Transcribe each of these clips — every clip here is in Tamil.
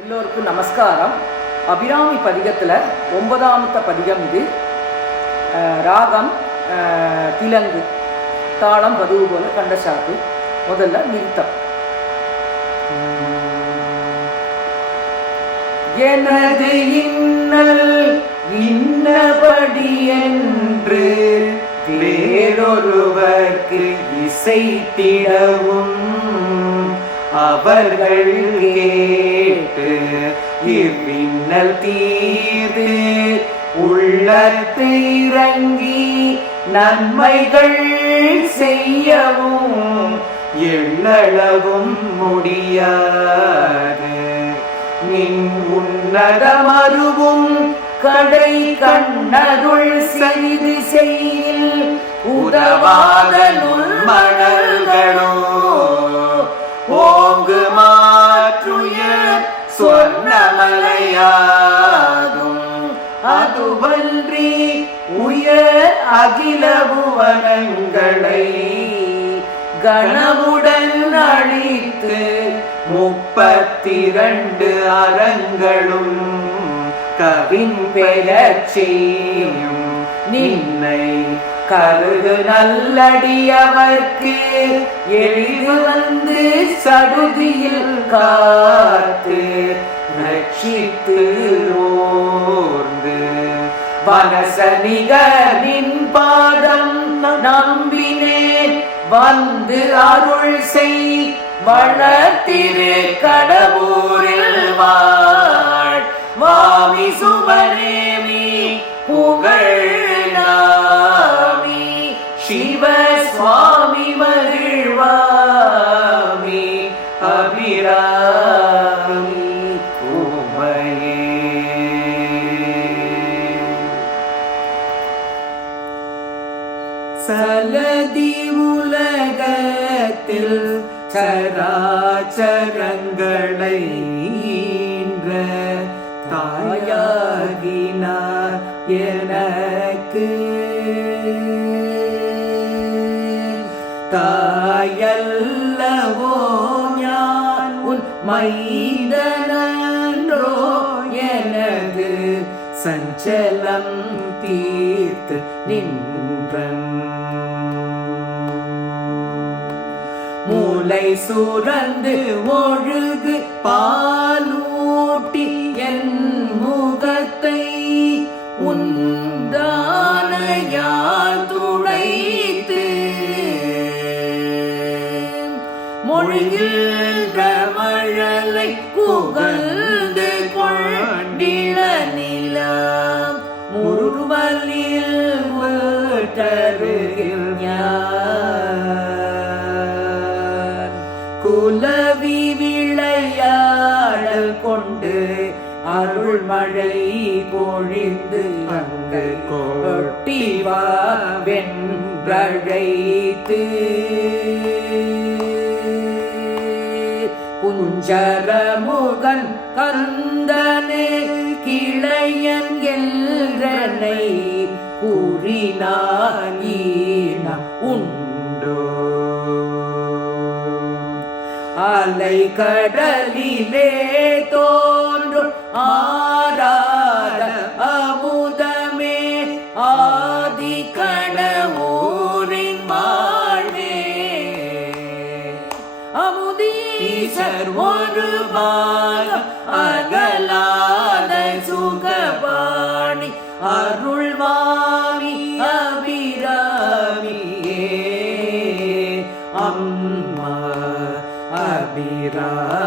எல்லோருக்கும் நமஸ்காரம். அபிராமி பதிகத்தில் 9வது பதிகம் இது. ராகம் திலங்கு, தாளம் பதுவு போல கண்டசாப்பு. முதல்ல நிறுத்தம். எனது இன்னல் இன்னபடி என்று வேறொருவர்க்கு இசைத்திடவும் அவர்கள் கேட்டு இவ்வின்னல் தீர்ந்து உள்ளத்தை இறங்கி நன்மைகள் செய்யவும் எள்ளளவும் முடியாது. நின் உன்னதமருவும் கடை கண்ணருள் செய்து செய்யில் உதவாத நுண்மணல்களோ ஓங்கு மாற்றுயர் சொன்னமலையாகும். அதுவன்றி உயர் அகில புவனங்களை கணமுடன் அழித்து 32 அறங்களும் கவின் பெறச் செய்யும் நின்னை கருது நல்லடியவர்க்கு எளிது வந்து சடுதியில் காத்து ரட்சித்து ஓர்ந்து வனசனிகரின் பாதம் நம்பினேன் வந்து அருள் செய் வளர்த்திரு கடவுரில் வாழ் வாமி சுபரேமி புகழாமி சிவ சுவாமி மகிழ்வாமி அபிராமி உமையே. சலதி உலகத்தில் சராச்சரங்களை தாயாகினார் எனக்கு தாயல்லவோ ஞான் உன் மைந்தனன்றோ எனது சஞ்சலம் தீர்த்து நின்றன். மூளை சுரந்து ஒழுகு பாலூட்டி என் முகத்தை உந்தானையால் துடைத்து மொழிகின்ற மழலை புகழ்ந்து கொண்டிட நிலம் முருவலில் வீட்டருகில் குலவி விளையாடல் கொண்டு அருள் மழை பொழிந்து அங்கு கொட்டிவா வென்றழைத்து குஞ்சரமுகன் கந்தனே கிளையன் எல்றனை கூறினாயினம் உண்டோ. அலை கடலிலே தோன்றும் ஆராத அமுதமே ஆதி கடவுரின் வாழ்வே அமுதீசர் ஒரு பாகம் அகலாத சுகபாணி அருள்வாமி அபிராமியே அம்மா அபிராமியே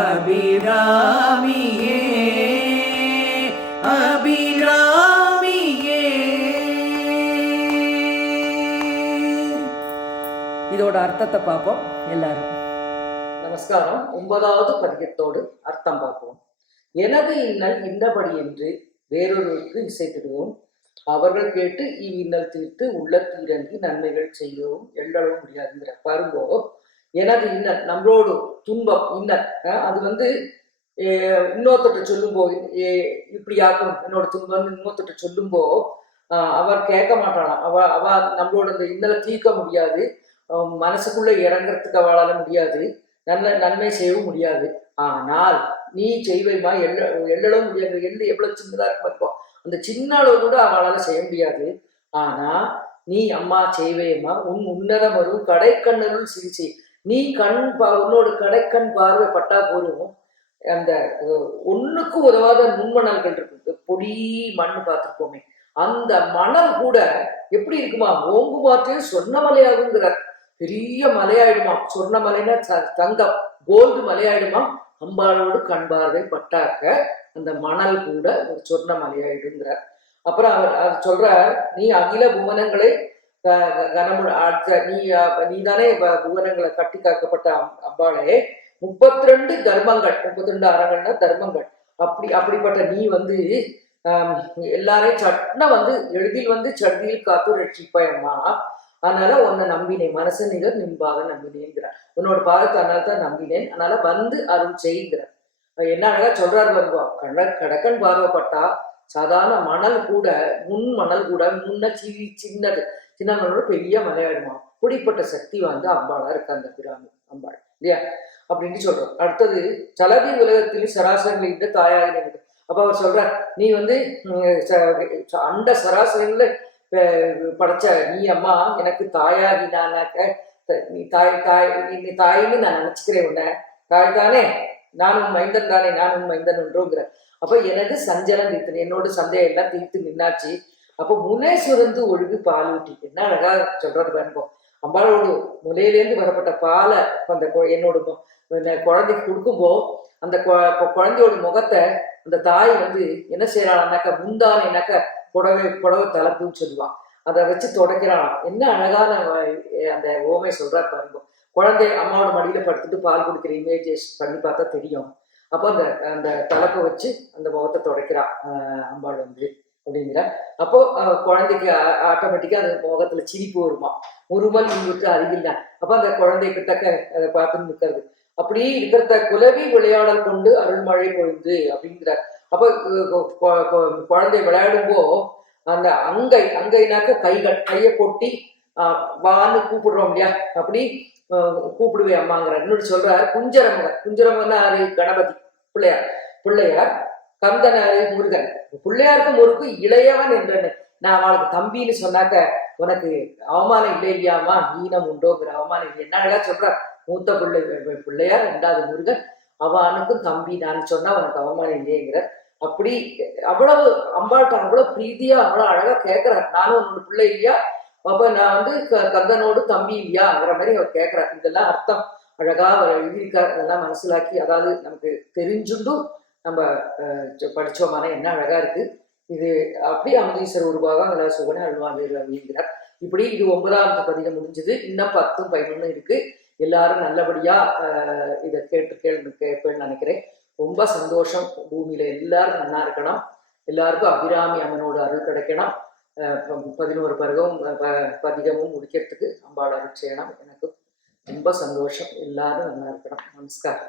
அபிராமியே அபிராமியே. இதோட அர்த்தத்தை பார்ப்போம் எல்லாரும். நமஸ்காரம். 9வது பதிகத்தோடு அர்த்தம் பார்ப்போம். எனது இன்னல் இன்னபடி என்று வேறொருவருக்கு இசைத்திடுவோம் அவர்கள் கேட்டு இவ்வின்னல் தீர்த்து உள்ளத்திறங்கி நன்மைகள் செய்யவும் எள்ளளவும் முடியாதுங்கிற பாருங்கோ. எனது இன்னல் நம்மளோடு துன்பம் இன்னல் அது வந்து இன்னொருத்தட்ட சொல்லும்போ இப்படி ஆக்கணும் என்னோட துன்பம் இன்னொருத்தட்ட சொல்லும்போ அவர் கேட்க மாட்டாளாம். அவ நம்மளோட இந்த இன்னலை தீர்க்க முடியாது, மனசுக்குள்ள இறங்குறதுக்கு அவளால முடியாது. நன்மை செய்யவும் முடியாது. ஆனால் நீ செய்வைமா எள்ளவும் முடியாது. எள்ளு எவ்வளவு சின்னதா இருக்கும், அந்த சின்ன அளவு கூட அவளால செய்ய முடியாது. ஆனா நீ அம்மா செய்வேம்மா உன் உன்னதம் வரும் கடைக்கண்ணுள் சிகிச்சை. நீ உன்னோட கடைக்கண் பார்வை பட்டா போரும் அந்த ஒண்ணுக்கு உதவாத நுண்மணல்கள் இருக்கு, பொடி மண் பார்த்துருப்போமே, அந்த மணல் கூட எப்படி இருக்குமா, ஓங்கு மாற்றே சொன்ன மலையாகுங்கிறார். பெரிய மலையாயிடுமா, சொன்ன மலைன்னா தங்கம் கோல்டு மலையாயிடுமா. அம்பாளோடு கண் பார்வை பட்டாக்க அந்த மணல் கூட ஒரு சொன்ன மலையாயிடுங்கிறார். அப்புறம் அவர் சொல்றார், நீ அகில புவனங்களை நீதானே புவனங்களை கட்டி காக்கப்பட்ட அம்பாளே, 32 தர்மங்கள், 32 அறங்கள்னா தர்மங்கள், அப்படிப்பட்ட நீ வந்து எல்லாரையும் சட்ன வந்து எளிதில் சடியில் காத்து ரட்சிப்பாயம்மா. அதனால உன்னை நம்பினேன், மனசு நிகர் நின்பாக நம்பினேங்கிறார். உன்னோட பாகத்தை அதனால தான் நம்பினேன், அதனால வந்து அருள் செய்கிறார். என்ன அழகா சொல்றாரு வருவா, கடக்கன் பார்வைப்பட்டா சாதாரண மணல் கூட, மணல் கூட முன்ன சின்னது சின்ன மணலோட பெரிய மலையாடுமா. குடிப்பட்ட சக்தி வந்து அம்பாளா இருக்கு அந்த பிராமி அம்பாள் இல்லையா அப்படின்னு சொல்றோம். அடுத்தது சலதி உலகத்தில் சராசரிகளின் தாயாக. அப்ப அவர் சொல்றார், நீ வந்து அண்ட சராசரிகள படைச்ச நீ அம்மா எனக்கு தாயாகினானாக்க, நீ தாயின்னு நான் நினைச்சுக்கிறேன், உன்னை தாய் தானே, நானும் மைந்தன் தானே, நானும் மைந்தன் ஒன்றோங்கிற. அப்ப எனது சஞ்சலம் தீர்த்து, என்னோட சந்தையம் எல்லாம் தீர்த்து நின்னாச்சு. அப்போ முனை சுரந்து ஒழுகு பால் ஊட்டி. என்ன அழகா சொல்றது பாருங்க, அம்பாளோடு முலையிலேருந்து வரப்பட்ட பாலை அந்த என்னோட குழந்தைக்கு கொடுக்கும்போ அந்த குழந்தையோட முகத்தை அந்த தாய் வந்து என்ன செய்யறான்னாக்கா, முந்தானேனாக்கா புடவை தலைப்புன்னு சொல்லுவான், அதை வச்சு தொடக்கிறான். என்ன அழகான அந்த ஓமை சொல்றா பாருங்க. குழந்தை அம்மாவோட மடியில படுத்துட்டு பால் குடிக்கிற இமேஜஸ் பண்ணி பார்த்தா தெரியும். அப்போ அந்த அந்த தலைப்பை வச்சு அந்த முகத்தை தொடக்கிறான் அம்பாள் வந்து அப்படிங்கிற. அப்போ குழந்தைக்கு ஆட்டோமேட்டிக்கா அந்த முகத்துல சிரிப்பு வருமா, முருமல் விட்டு அருகில்ல. அப்போ அந்த குழந்தை கிட்டக்க அதை பார்த்துன்னு நிற்கிறது. அப்படி இருக்கிறத குலவி விளையாடல் கொண்டு அருள்மழை பொழுது அப்படிங்கிறார். அப்போ குழந்தை விளையாடும்போ அந்த அங்கைனாக்க கையை கொட்டி வான்னு கூப்பிடுறோம் இல்லையா, அப்படி கூப்பிடுவேன் அம்மாங்கிறார். இன்னொரு சொல்றார், குஞ்சரமகன் ஆறு கணபதி பிள்ளையார், கந்தன் ஆறு முருகன். பிள்ளையாருக்கு முருகு இளையவன் என்றன்னு, நான் அவளுக்கு தம்பின்னு சொன்னாக்க உனக்கு அவமானம் இல்லை இல்லையாமா, ஈனம் உண்டோங்கிற அவமானம் இல்லை. என்ன அழகா சொல்றார், மூத்த பிள்ளையார், ரெண்டாவது முருகன், அவனுக்கும் தம்பி நான் சொன்னா உனக்கு அவமானம் இல்லையேங்கிற. அப்படி அவ்வளவு அம்பாள்கிட்ட அவ்வளவு பிரீதியா அவ்வளவு அழகா கேட்கிறார், நானும் உன்னோட பிள்ளை இல்லையா, அப்ப நான் வந்து கந்தனோடு தம்பி இல்லையாங்கிற மாதிரி அவர் கேட்கிறார். இதெல்லாம் அர்த்தம் அழகா அவர் எழுதியிருக்கார். அதெல்லாம் மனசிலாக்கி, அதாவது நமக்கு தெரிஞ்சுண்டும் நம்ம படிச்சோமான என்ன அழகா இருக்கு இது. அப்படி அமுதீஸ்வரர் உருவாக அங்கே சுகனை அழுவாங்கிறார். இப்படி இது 9வது பதிகம் முடிஞ்சது. இன்னும் 10, 11 இருக்கு. எல்லாரும் நல்லபடியா இதை கேட்பேன்னு நினைக்கிறேன். ரொம்ப சந்தோஷம். பூமியில எல்லாரும் நல்லா இருக்கணும், எல்லாருக்கும் அபிராமி அம்மனோட அருள் கிடைக்கணும். 11 பதிகமும் முடிக்கிறதுக்கு அம்பாள் அருள் செய்யணும். எனக்கு ரொம்ப சந்தோஷம். எல்லாரும் நல்லா இருக்கணும். நமஸ்காரம்.